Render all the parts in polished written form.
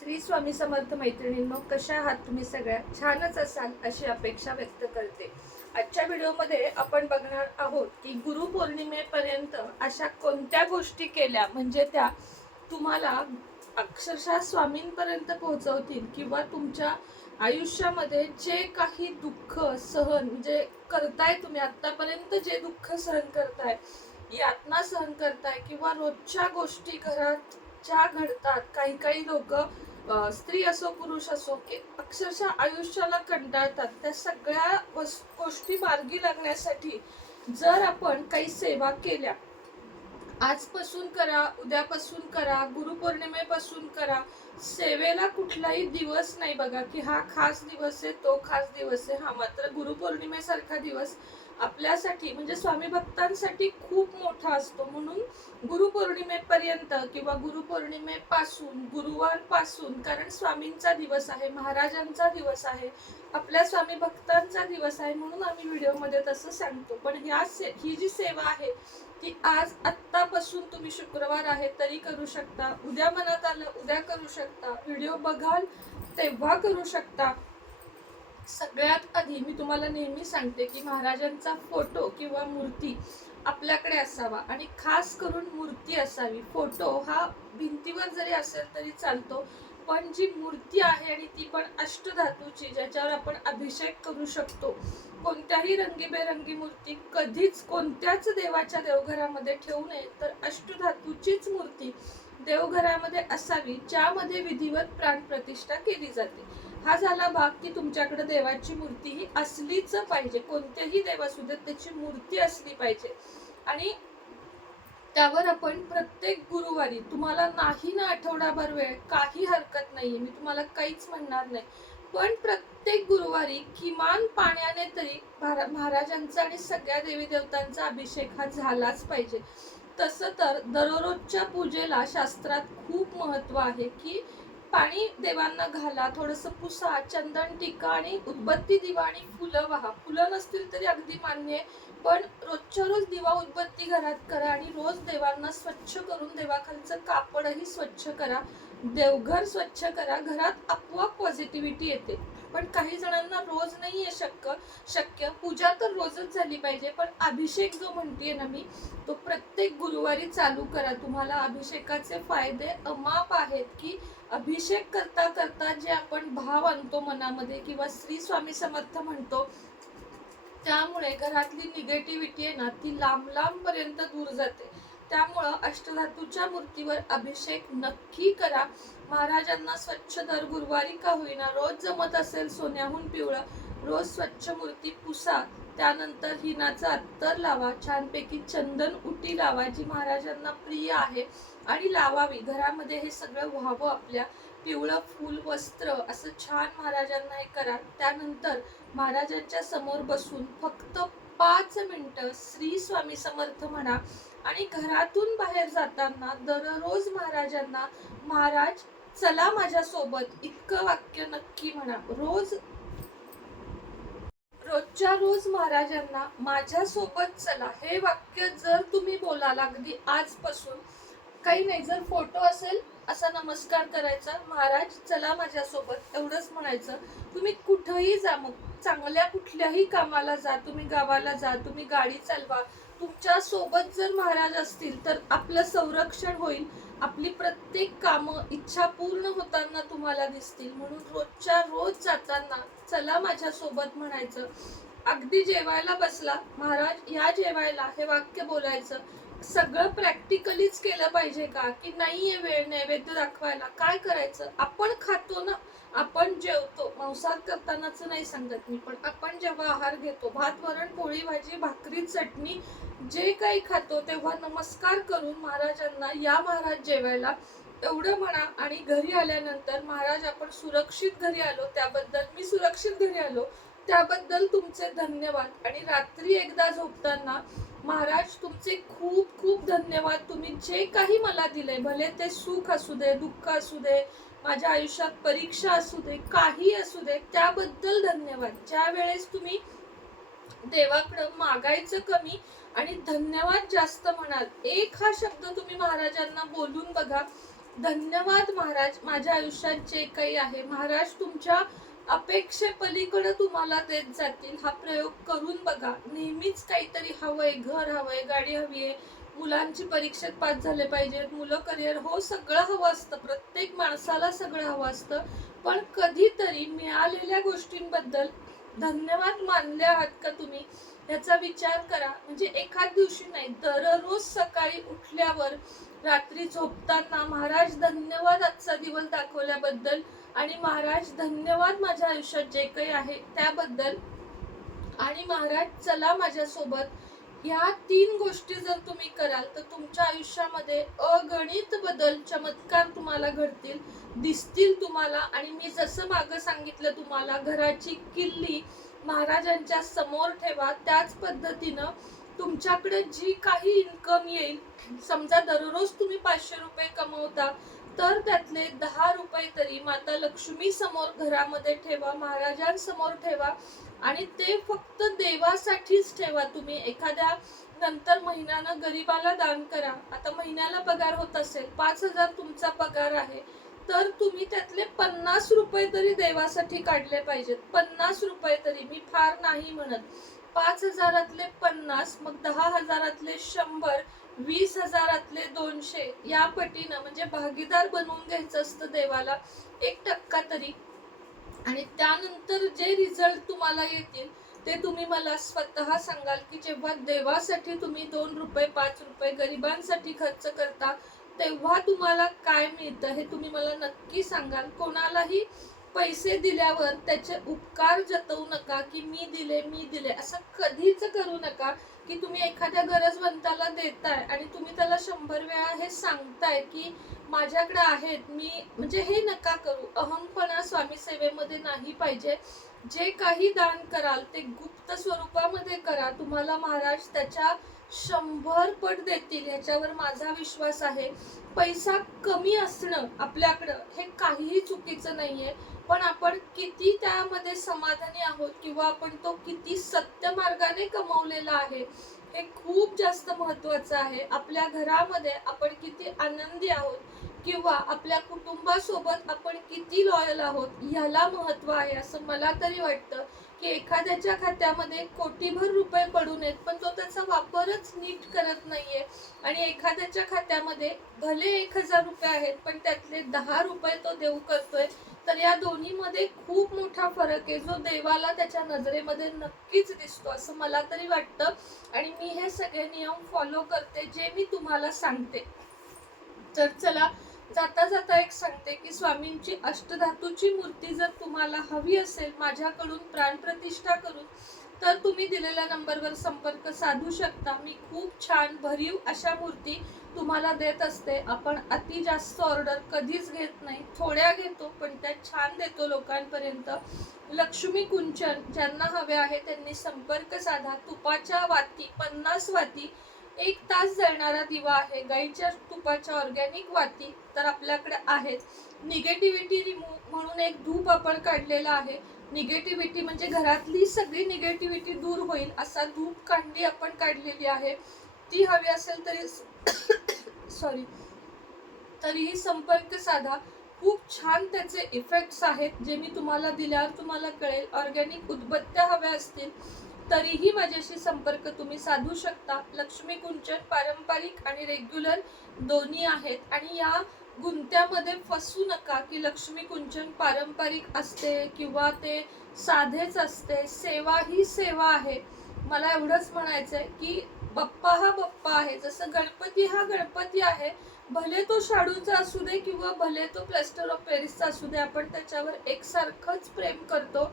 श्री स्वामी समर्थ मैत्रिणींनो, कशा आहात तुम्ही? सगळ्या छानच असाल अशी अपेक्षा व्यक्त करते. आजच्या व्हिडिओमध्ये आपण बघणार आहोत की गुरुपौर्णिमेपर्यंत अशा कोणत्या गोष्टी केल्या म्हणजे त्या तुम्हाला अक्षरशः स्वामींपर्यंत पोहोचवतील किंवा तुमच्या आयुष्यामध्ये जे काही दुःख सहन म्हणजे करताय, तुम्ही आतापर्यंत जे दुःख सहन करताय, यातना सहन करताय किंवा रोजच्या गोष्टी घरात ज्या घडतात, काही काही लोक स्त्री असो पुरुष असो की अक्षरशः आयुष्याला कंटाळतात, त्या सगळ्या गोष्टी मार्गी लागण्यासाठी जर आपण काही सेवा केल्या, आजपासून करा, उद्यापासून करा, गुरुपौर्णिमेपासून करा, सेवेला कुठलाही दिवस नाही बघा की हा खास दिवस आहे, तो खास दिवस आहे. हा मात्र गुरुपौर्णिमेसारखा दिवस आपल्यासाठी म्हणजे स्वामी भक्तांसाठी खूप मोठा असतो. म्हणून गुरुपौर्णिमेपर्यंत किंवा गुरुपौर्णिमेपासून, गुरुवारपासून, कारण स्वामींचा दिवस आहे, महाराजांचा दिवस आहे, आपल्या स्वामी भक्तांचा दिवस आहे, म्हणून आम्ही व्हिडिओमध्ये तसं सांगतो. पण ही जी सेवा आहे ती आज आत्तापासून तुम्ही शुक्रवार आहे तरी करू शकता, उद्या मनात आलं उद्या करू शकता, व्हिडिओ बघाल तेव्हा करू शकता. सगळ्यात आधी मी तुम्हाला नेहमी सांगते की महाराजांचा फोटो किंवा मूर्ती आपल्याकडे असावा आणि खास करून मूर्ती असावी. फोटो हा भिंतीवर जरी असेल तरी चालतो, पण जी मूर्ती आहे आणि ती पण अष्टधातूची, ज्याच्यावर आपण अभिषेक करू शकतो. कोणत्याही रंगीबेरंगी मूर्ती कधीच कोणत्याच देवाच्या देवघरामध्ये ठेवू नये, तर अष्टधातूचीच मूर्ती देवघरामध्ये असावी, ज्यामध्ये विधिवत प्राणप्रतिष्ठा केली जाते. हा झाला भाग की तुमच्याकडे देवाची मूर्ती ही असलीच पाहिजे. कोणतेही देव असू देत, त्याची मूर्ती असली पाहिजे. आणि त्यावर आपण प्रत्येक गुरुवारी, तुम्हाला नाही ना आठवडाभर वेळ, काही हरकत नाहीये, मी तुम्हाला काहीच म्हणणार नाही, पण प्रत्येक गुरुवारी किमान पाण्याने तरी महाराजांचा आणि सगळ्या देवी देवतांचा अभिषेक हा झालाच पाहिजे. तसं तर दररोजच्या पूजेला शास्त्रात खूप महत्व आहे की पाणी देवांना घाला, थोडस पुसा, चंदन टीका आणि उदबत्ती दिवा आणि फुलं वाहा. फुलं नसतील तरी अगदी मान्य आहे, पण रोजच्या रोज दिवा उदबत्ती घरात करा आणि रोज देवांना स्वच्छ करून देवाखालचं कापडही स्वच्छ करा, देवघर स्वच्छ करा. घरात आपोआप पॉझिटिव्हिटी येते. पण काही जणांना रोज नाही आहे शक्य, पूजा तर रोजच झाली पाहिजे, पण अभिषेक जो म्हणतेय ना मी, तो प्रत्येक गुरुवारी चालू करा. तुम्हाला अभिषेकाचे फायदे अमाप आहेत की अभिषेक करता करता जे आपण भाव आणतो मनामध्ये किंवा श्री स्वामी समर्थ म्हणतो, त्यामुळे घरातली निगेटिव्हिटी आहे ना, ती लांब लांब पर्यंत दूर जाते. त्यामुळं अष्टधातूच्या मूर्तीवर अभिषेक नक्की करा. महाराजांना स्वच्छ दर गुरुवारी का होईना, रोज जमत असेल सोन्याहून पिवळं, रोज स्वच्छ मूर्ती पुसा. त्यानंतर हिनाचं अत्तर लावा, छानपैकी चंदन उटी लावा जी महाराजांना प्रिय आहे आणि लावावी. घरामध्ये हे सगळं व्हावं. आपल्या पिवळं फूल वस्त्र असं छान महाराजांना हे करा. त्यानंतर महाराजांच्या समोर बसून फक्त 5 मिनिटं श्री स्वामी समर्थ म्हणा आणि घरातून बाहेर जाताना दररोज महाराजांना, महाराज चला माझ्या सोबत, इतकं वाक्य नक्की म्हणा. रोजच्या रोज महाराजांना माझ्या सोबत चला हे वाक्य जर तुम्ही बोलाल अगदी आजपासून, काही नाही, जर फोटो असेल असा नमस्कार करायचा, महाराज चला माझ्या सोबत, एवढंच म्हणायचं. तुम्ही कुठेही जा, मग चांगल्या कुठल्याही कामाला जा, तुम्ही गावाला जा, तुम्ही गाडी चालवा, तुमच्या सोबत जर महाराज असतील तर आपलं संरक्षण होईल. आपली प्रत्येक कामं, इच्छा पूर्ण होताना तुम्हाला दिसतील. म्हणून रोजच्या रोज जाताना चला माझ्या सोबत म्हणायचं. अगदी जेवायला बसला, महाराज या जेवायला, हे वाक्य बोलायचं. सगळं प्रॅक्टिकलीच केलं पाहिजे का की नाहीये वेळ नैवेद्य दाखवायला, काय करायचं, आपण खातो ना, आपण जेवतो, मांसाहार करतानाच नाही सांगत मी, पण आपण जेव्हा आहार घेतो, भात वरण पोळी भाजी भाकरी चटणी जे काही खातो, तेव्हा नमस्कार करून महाराजांना या महाराज जेवायला एवढं म्हणा. आणि घरी आल्यानंतर, महाराज आपण सुरक्षित घरी आलो त्याबद्दल, मी सुरक्षित घरी आलो त्याबद्दल तुमचे धन्यवाद. आणि रात्री एकदा झोपताना, महाराज तुमचे खूप खूप धन्यवाद, तुम्ही जे काही मला दिले, भले ते सुख असू दे, दुःख असू दे, माझ्या आयुष्यात परीक्षा असू दे, काही असू दे, त्याबद्दल धन्यवाद. ज्या वेळेस तुम्ही देवाकडं मागायचं कमी आणि धन्यवाद जास्त म्हणाल, एक हा शब्द तुम्ही महाराजांना बोलून बघा, धन्यवाद महाराज, माझ्या आयुष्यात जे काही आहे महाराज तुमच्या अपेक्षेपलीकडे तुम्हाला देत जातील. हा प्रयोग करून बघा. नेहमीच काहीतरी हवंय, घर हवंय, गाडी हवी आहे, मुलांची परीक्षेत पास झाले पाहिजेत, मुलं करिअर, हो सगळं हवं असतं, प्रत्येक माणसाला सगळं हवं असतं. पण कधीतरी मिळालेल्या गोष्टींबद्दल धन्यवाद मानले आहात का तुम्ही, याचा विचार करा. म्हणजे एखाद दिवशी नाही, दररोज सकाळी उठल्यावर, रात्री झोपताना महाराज धन्यवाद आजचा दिवस दाखवल्याबद्दल, आणि महाराज धन्यवाद माझ्या आयुष्यात जे काही आहे त्याबद्दल, आणि महाराज चला माझ्यासोबत. ह्या 3 गोष्टी जर तुम्ही कराल तर तुमच्या आयुष्यामध्ये अगणित बदल, चमत्कार तुम्हाला घडतील, दिसतील तुम्हाला. आणि मी जसं मागं सांगितलं तुम्हाला, घराची किल्ली महाराजांच्या समोर ठेवा. त्याच पद्धतीनं तुमच्याकडे जी काही इन्कम येईल, समजा दररोज तुम्ही 500 रुपये कमवता, तर त्यातले 10 रुपये तरी माता लक्ष्मी समोर घरामध्ये ठेवा, महाराजांसमोर ठेवा. आणि ते फक्त देवासाठीच ठेवा. तुम्ही एखाद्या नंतर महिन्यानं गरीबाला दान करा. आता महिन्याला पगार होत असेल, 5,000 तुमचा पगार आहे, तर तुम्ही त्यातले 50 रुपये तरी देवासाठी काढले पाहिजेत. 50 रुपये तरी, मी फार नाही म्हणत. 5,000तले 50, मग 10,000तले 100, 20,000तले 200, या पटीनं म्हणजे भागीदार बनवून घ्यायचं असतं देवाला 1% तरी. आणि त्यानंतर जे रिझल्ट तुम्हाला येतील ते तुम्ही मला स्वतः सांगाल, की जेव्हा देवासाठी तुम्ही 2 रुपये 5 रुपये गरिबांसाठी खर्च करता तेव्हा तुम्हाला काय मिळतं हे तुम्ही मला नक्की सांगाल. कोणालाही पैसे दिल्यावर त्याचे उपकार जतवू नका, की मी दिले असं कधीच करू नका. की तुम्ही एखाद्या गरजवंताला देताय आणि तुम्ही त्याला 100 वेळा हे सांगताय की माझ्याकडे आहेत, मी, म्हणजे हे नका करू. अहमपणा स्वामी सेवेमध्ये नाही पाहिजे. जे काही दान कराल ते गुप्त स्वरूपामध्ये करा. तुम्हाला महाराज त्याच्या 100 पट देतील, याच्यावर माझा विश्वास आहे. पैसा कमी असणं आपल्याकडं हे काहीही चुकीचं नाहीये, पण आपण किती त्यामध्ये समाधानी आहोत, किंवा आपण तो किती सत्य मार्गाने कमवलेला आहे हे खूप जास्त महत्वाचं आहे. आपल्या घरामध्ये आपण किती आनंदी आहोत, किंवा आपल्या कुटुंबासोबत आपण किती लॉयल आहोत, ह्याला महत्व आहे असं मला तरी वाटतं. की एखाद्याच्या खात्यामध्ये कोटीभर रुपये पडून आहेत, पण तो त्याचा वापरच नीट करत नाहीये. आणि एखाद्याच्या खात्यामध्ये भले 1,000 रुपये आहेत, पण त्यातले 10 रुपये तो देऊ करतोय. तर या दोन्हीमध्ये खूप मोठा फरक आहे, जो देवाला त्याच्या नजरेमध्ये नक्कीच दिसतो असं मला तरी वाटतं. आणि मी हे सगळे नियम फॉलो करते जे मी तुम्हाला सांगते. तर चला, जाता जाता एक सांगते की स्वामींची अष्टधातूची मूर्ती जर तुम्हाला हवी असेल माझ्याकडून प्राणप्रतिष्ठा करून, तर तुम्ही दिलेल्या नंबरवर संपर्क साधू शकता. मी खूप छान भरीव अशा मूर्ती तुम्हाला देत असते. आपण अति जास्त ऑर्डर कधीच घेत नाही, थोड्या घेतो पण त्या छान देतो लोकांपर्यंत. लक्ष्मी कुंचन ज्यांना हवे आहे त्यांनी संपर्क साधा. तुपाच्या वाती 50 वाती, 1 तास जळणारा दिवा आहे. गाईच्या तुपाच्या ऑर्गॅनिक वाती तर आपल्याकडे आहेत. निगेटिव्हिटी रिमूव्ह म्हणून एक धूप आपण काढलेला आहे. निगेटिव्हिटी म्हणजे घरातली सगळी निगेटिव्हिटी दूर होईल असा धूप कांडी आपण काढलेली आहे. ती हवी असेल तरी सॉरी तरीही संपर्क साधा. खूप छान त्याचे इफेक्ट्स आहेत जे मी तुम्हाला दिल्यावर तुम्हाला कळेल. ऑर्गॅनिक उदबत्त्या हव्या असतील तरीही माझ्याशी संपर्क तुम्ही साधू शकता. लक्ष्मी कुंचन पारंपरिक आणि रेग्युलर दोन्ही आहेत. आणि या गुंत्यामध्ये फसू नका की लक्ष्मी कुंचन पारंपरिक असते किंवा ते साधेच असते. सेवा ही सेवा आहे. मला एवढंच म्हणायचंय की बाप्पा हा बाप्पा आहे. जसं गणपती हा गणपती आहे, भले तो शाडूचा असू दे किंवा भले तो प्लॅस्टर ऑफ पॅरिसचा असू दे, आपण त्याच्यावर एकसारखंच प्रेम करतो.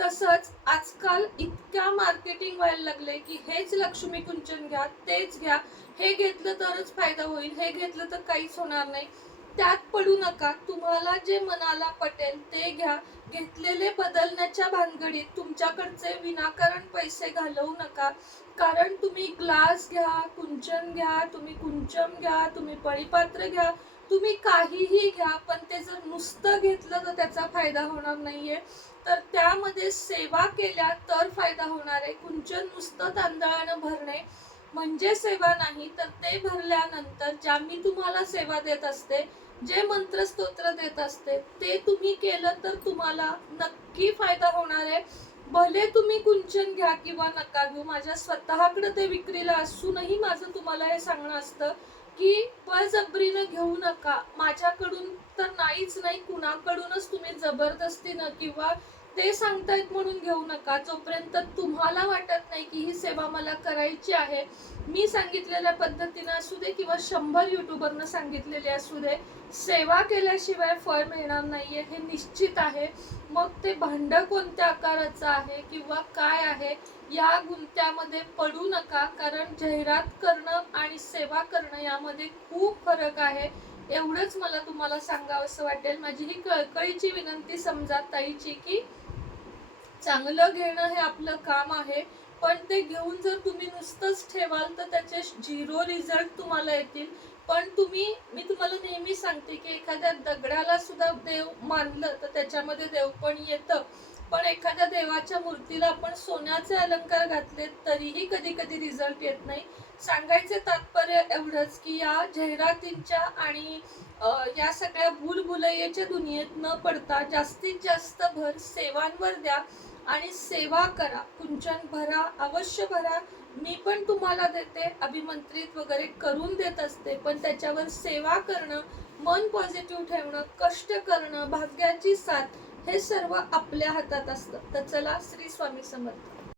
तसंच आजकाल इतक्या मार्केटिंग व्हायला लागले की हेच लक्ष्मी कुंचन घ्या, तेच घ्या, हे घेतलं तरच फायदा होईल, हे घेतलं तर काहीच होणार नाही. त्यात पडू नका. तुम्हाला जे मनाला पटेल ते घ्या. घेतलेले बदलण्याच्या भानगडीत तुमच्याकडचे विनाकारण पैसे घालवू नका. कारण तुम्ही ग्लास घ्या, कुंचन घ्या, तुम्ही कुंचम घ्या, तुम्ही पळीपात्र घ्या, तुम्ही काहीही घ्या, पण ते जर नुसतं घेतलं तर त्याचा फायदा होणार नाहीये. तर त्यामध्ये सेवा केल्या तर फायदा होणार आहे. कुंचन नुसतं तांदळानं भरणे म्हणजे सेवा नाही, तर ते भरल्यानंतर ज्या मी तुम्हाला सेवा देत असते जे मंत्र स्तोत्र देत असते ते तुम्ही केलं तर तुम्हाला नक्की फायदा होणार आहे. भले तुम्ही कुंचन घ्या किंवा नका घेऊ, माझ्या स्वतःकडे ते विक्रीला असूनही माझं तुम्हाला हे सांगणं असतं की बळजबरीनं घेऊ नका. माझ्याकडून तर नाहीच नाही, कुणाकडूनच तुम्ही जबरदस्तीनं किंवा ते सांगतायत म्हणून घेऊ नका. जोपर्यंत तुम्हाला वाटत नाही की ही सेवा मला करायची आहे, मी सांगितलेल्या पद्धतीनं असू दे किंवा 100 युट्यूबरनं सांगितलेले असू दे, सेवा केल्याशिवाय फळ मिळणार नाहीये हे निश्चित आहे. मग ते भांड कोणत्या आकाराचं आहे किंवा काय आहे या गुंत्यामध्ये पडू नका, कारण जाहिरात करणं आणि सेवा करणं यामध्ये खूप फरक आहे. एवढंच मला तुम्हाला सांगावंसं वाटेल. माझी ही कळकळीची विनंती समजा ताईची की चांगलं घेणं हे आपलं काम आहे, पण ते घेऊन जर तुम्ही नुसतंच ठेवाल तर त्याचे 0 रिझल्ट तुम्हाला येतील. पण मी तुम्हाला नेहमी सांगते की एखाद्या दगडाला सुद्धा देव मानलं तर त्याच्यामध्ये देव पण येतं. पण एखाद्या देवाच्या मूर्तीला आपण सोन्याचे अलंकार घातले तरीही कधी कधी रिझल्ट येत नाही. सांगायचे तात्पर्य एवढंच की या जाहिरातींच्या आणि या सगळ्या भूलभुलैयाच्या दुनियेत न पडता जास्तीत जास्त भर सेवांवर द्या आणि सेवा करा. कुंचन भरा, अवश्य भरा. मी पण तुम्हाला देते, अभिमंत्रित वगैरे करून देत असते, पण त्याच्यावर सेवा करणं, मन पॉझिटिव्ह ठेवणं, कष्ट करणं, भाग्याची साथ हे सर्व आपल्या हातात असतं. तर चला, श्री स्वामी समर्थ.